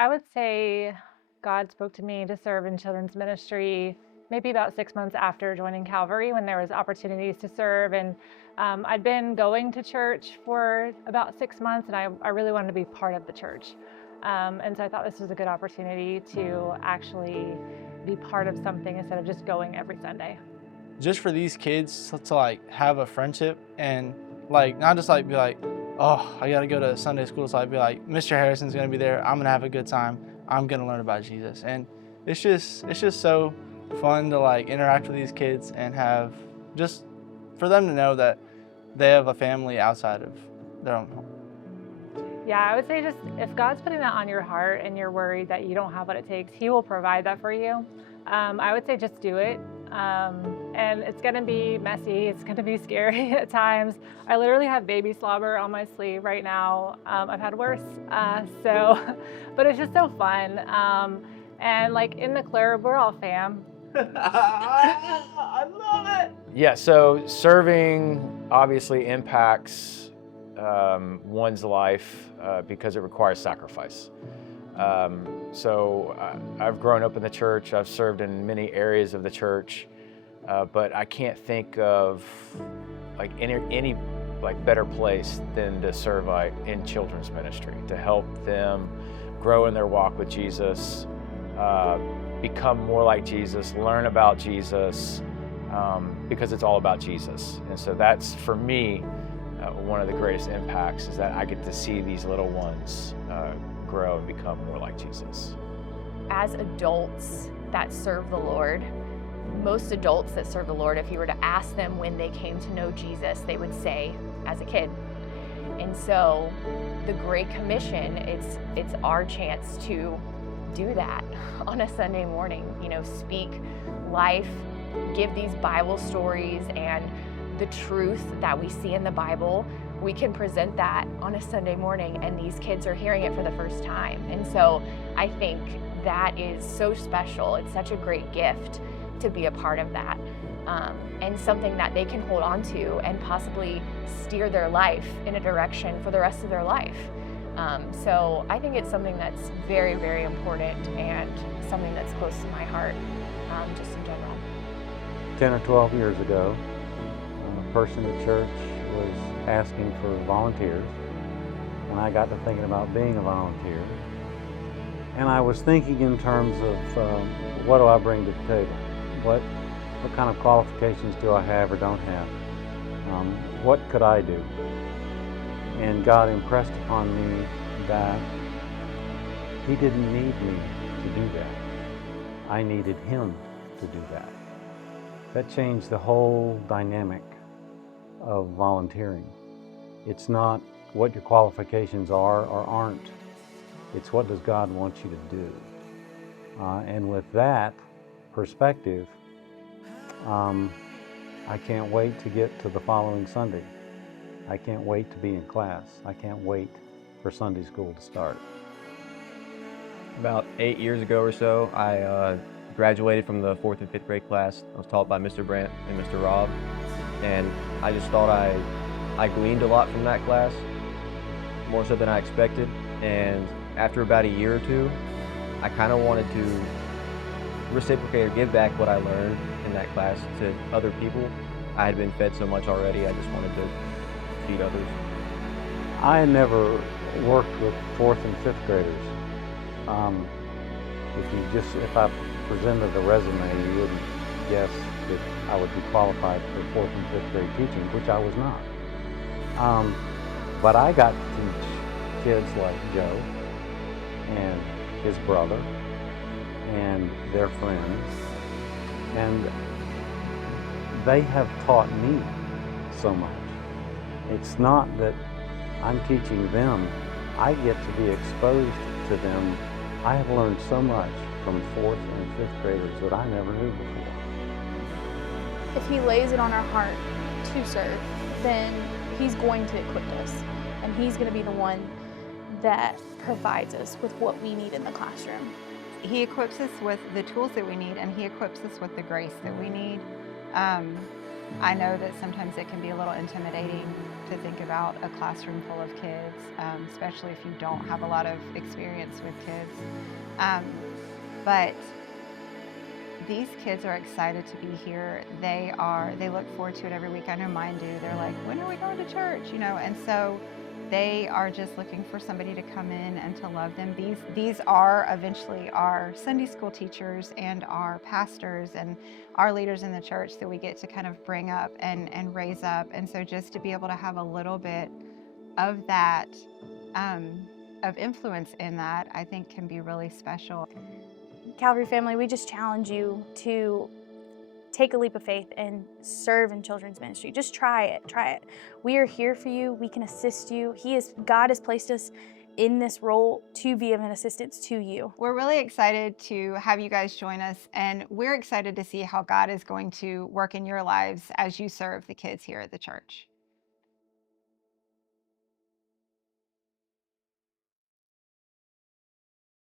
I would say God spoke to me to serve in children's ministry maybe about 6 months after joining Calvary when there was opportunities to serve. And I'd been going to church for about 6 months and I really wanted to be part of the church. And so I thought this was a good opportunity to actually be part of something instead of just going every Sunday. Just for these kids to like have a friendship and like not just like be like, oh, I gotta go to Sunday school, so I'd be like, Mr. Harrison's gonna be there, I'm gonna have a good time, I'm gonna learn about Jesus. And it's just so fun to like interact with these kids and have just for them to know that they have a family outside of their own home. Yeah, I would say just if God's putting that on your heart and you're worried that you don't have what it takes, He will provide that for you. I would say just do it. And it's going to be messy. It's going to be scary at times. I literally have baby slobber on my sleeve right now. I've had worse. But it's just so fun. And like in the club, we're all fam. I love it. Yeah, so serving obviously impacts one's life because it requires sacrifice. I've grown up in the church, I've served in many areas of the church, but I can't think of like any like better place than to serve like in children's ministry, to help them grow in their walk with Jesus, become more like Jesus, learn about Jesus, because it's all about Jesus. And so that's, for me, one of the greatest impacts is that I get to see these little ones grow and become more like Jesus. As adults that serve the Lord, most adults that serve the Lord, if you were to ask them when they came to know Jesus, they would say, as a kid. And so the Great Commission, it's our chance to do that on a Sunday morning, speak life, give these Bible stories and the truth that we see in the Bible. We can present that on a Sunday morning and these kids are hearing it for the first time. And so I think that is so special. It's such a great gift to be a part of that, and something that they can hold on to and possibly steer their life in a direction for the rest of their life. So I think it's something that's very, very important and something that's close to my heart, just in general. 10 or 12 years ago, a person at church was asking for volunteers, and I got to thinking about being a volunteer. And I was thinking in terms of what do I bring to the table? What kind of qualifications do I have or don't have? What could I do? And God impressed upon me that He didn't need me to do that. I needed Him to do that. That changed the whole dynamic of volunteering. It's not what your qualifications are or aren't. It's what does God want you to do. And with that perspective, I can't wait to get to the following Sunday. I can't wait to be in class. I can't wait for Sunday school to start. About 8 years ago or so, I graduated from the 4th and 5th grade class. I was taught by Mr. Brandt and Mr. Robb, and I just thought I gleaned a lot from that class, more so than I expected. And after about a year or two, I kind of wanted to reciprocate or give back what I learned in that class to other people. I had been fed so much already, I just wanted to feed others. I had never worked with 4th and 5th graders. If I presented a resume, you wouldn't guess that I would be qualified for 4th and 5th grade teaching, which I was not. But I got to teach kids like Joe and his brother and their friends, and they have taught me so much. It's not that I'm teaching them, I get to be exposed to them. I have learned so much from 4th and 5th graders that I never knew before. If He lays it on our heart to serve, then He's going to equip us, and He's going to be the one that provides us with what we need in the classroom. He equips us with the tools that we need, and He equips us with the grace that we need. I know that sometimes it can be a little intimidating to think about a classroom full of kids, especially if you don't have a lot of experience with kids. But these kids are excited to be here. They look forward to it every week. I know mine do. They're like, when are we going to church? You know, and so they are just looking for somebody to come in and to love them. These are eventually our Sunday school teachers and our pastors and our leaders in the church that we get to kind of bring up and raise up. And so just to be able to have a little bit of that, of influence in that, I think can be really special. Calvary family, we just challenge you to take a leap of faith and serve in children's ministry. Just try it, try it. We are here for you. We can assist you. God has placed us in this role to be of an assistance to you. We're really excited to have you guys join us, and we're excited to see how God is going to work in your lives as you serve the kids here at the church.